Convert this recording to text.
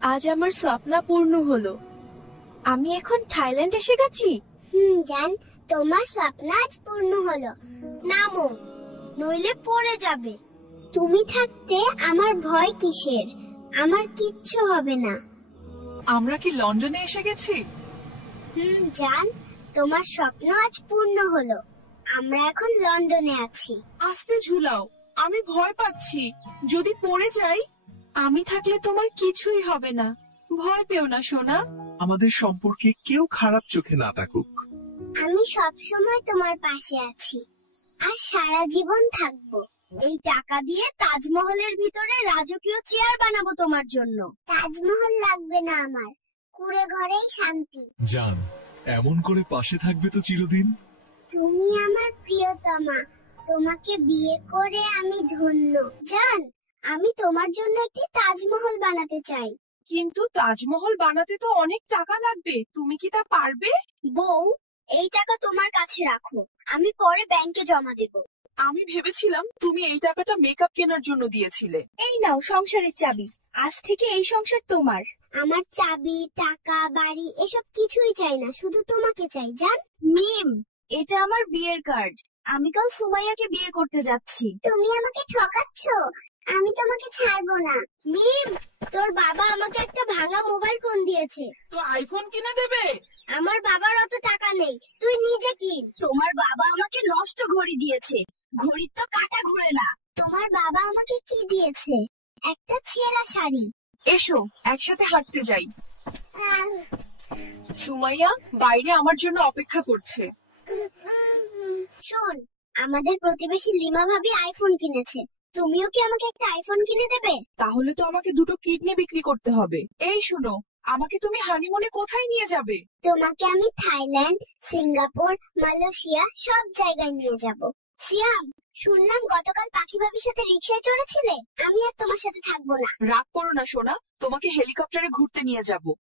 আজ আমার স্বপ্ন পূর্ণ হলো। আমি এখন থাইল্যান্ড এসে গেছি। জান, তোমার স্বপ্ন আজ পূর্ণ হলো। নামো, নইলে পড়ে যাবে। তুমি থাকতে আমার ভয় কিসের? আমার কিচ্ছু হবে না। আমরা কি লন্ডনে এসে গেছি? জান, তোমার স্বপ্ন আজ পূর্ণ হলো। আমরা এখন লন্ডনে আছি। আস্তে ঝুলাও, আমি ভয় পাচ্ছি। যদি পড়ে যাই? আমি থাকলে তোমার কিছুই হবে না, ভয় পেও না সোনা। আমাদের সম্পর্কে কেউ খারাপ চোখে না তাকুক। আমি সব সময় তোমার পাশে আছি, আর সারা জীবন থাকবো। এই টাকা দিয়ে তাজমহলের ভিতরে রাজকীয় চেয়ার বানাবো তোমার জন্য। তাজমহল লাগবে না আমার, কুড়ে ঘরেই শান্তি। জান, এমন করে পাশে থাকবে তো চিরদিন? তুমি আমার প্রিয়তমা, তোমাকে বিয়ে করে আমি ধন্য। জান, আমি তোমার জন্য একটি তাজমহল বানাতে চাই। কিন্তু তাজমহল বানাতে তো অনেক টাকা লাগবে, তুমি কি তা পারবে? বউ, এই টাকা তোমার কাছে রাখো, আমি পরে ব্যাংকে জমা দেব। আমি ভেবেছিলাম তুমি এই টাকাটা মেকআপ কেনার জন্য দিয়েছিলে। এই নাও সংসারের চাবি, আজ থেকে এই সংসার তোমার। আমার চাবি, টাকা, বাড়ি এসব কিছুই চাই না, শুধু তোমাকে চাই। জান, মিম, এটা আমার বিয়ের কার্ড। আমি কাল সুমাইয়াকে বিয়ে করতে যাচ্ছি। তুমি আমাকে ঠকাচ্ছ, আমি তোমাকে ছাড়বো না। মিম, তোর বাবা আমাকে একটা ভাঙা মোবাইল ফোন দিয়েছে। তো আইফোন কিনে দেবে? আমার বাবার অত টাকা নেই, তুই নিজে কিন। তোমার বাবা আমাকে নষ্ট ঘড়ি দিয়েছে, ঘড়ির তো কাঁটা ঘুরে না। তোমার বাবা আমাকে কি দিয়েছে? একটা ছেঁড়া শাড়ি। এসো একসাথে হাঁটতে যাই। সুমাইয়া বাইরে আমার জন্য অপেক্ষা করছে। শোন, আমাদের প্রতিবেশী লিমা ভাবি আইফোন কিনেছে, তুমিও কি আমাকে একটা আইফোন কিনে দেবে? তাহলে তো আমাকে দুটো কিডনি বিক্রি করতে হবে। এই শোনো, আমাকে তুমি হানিমুনে কোথায় নিয়ে যাবে? তোমাকে আমি থাইল্যান্ড, সিঙ্গাপুর, মালয়েশিয়া সব জায়গায় নিয়ে যাব। সিয়াম, শুনলাম গতকাল পাখি ভাবির সাথে রিকশায় চড়েছিলে। আমি আর তোমার সাথে থাকবো না। রাগ করো না সোনা, তোমাকে হেলিকপ্টারে ঘুরতে নিয়ে যাব।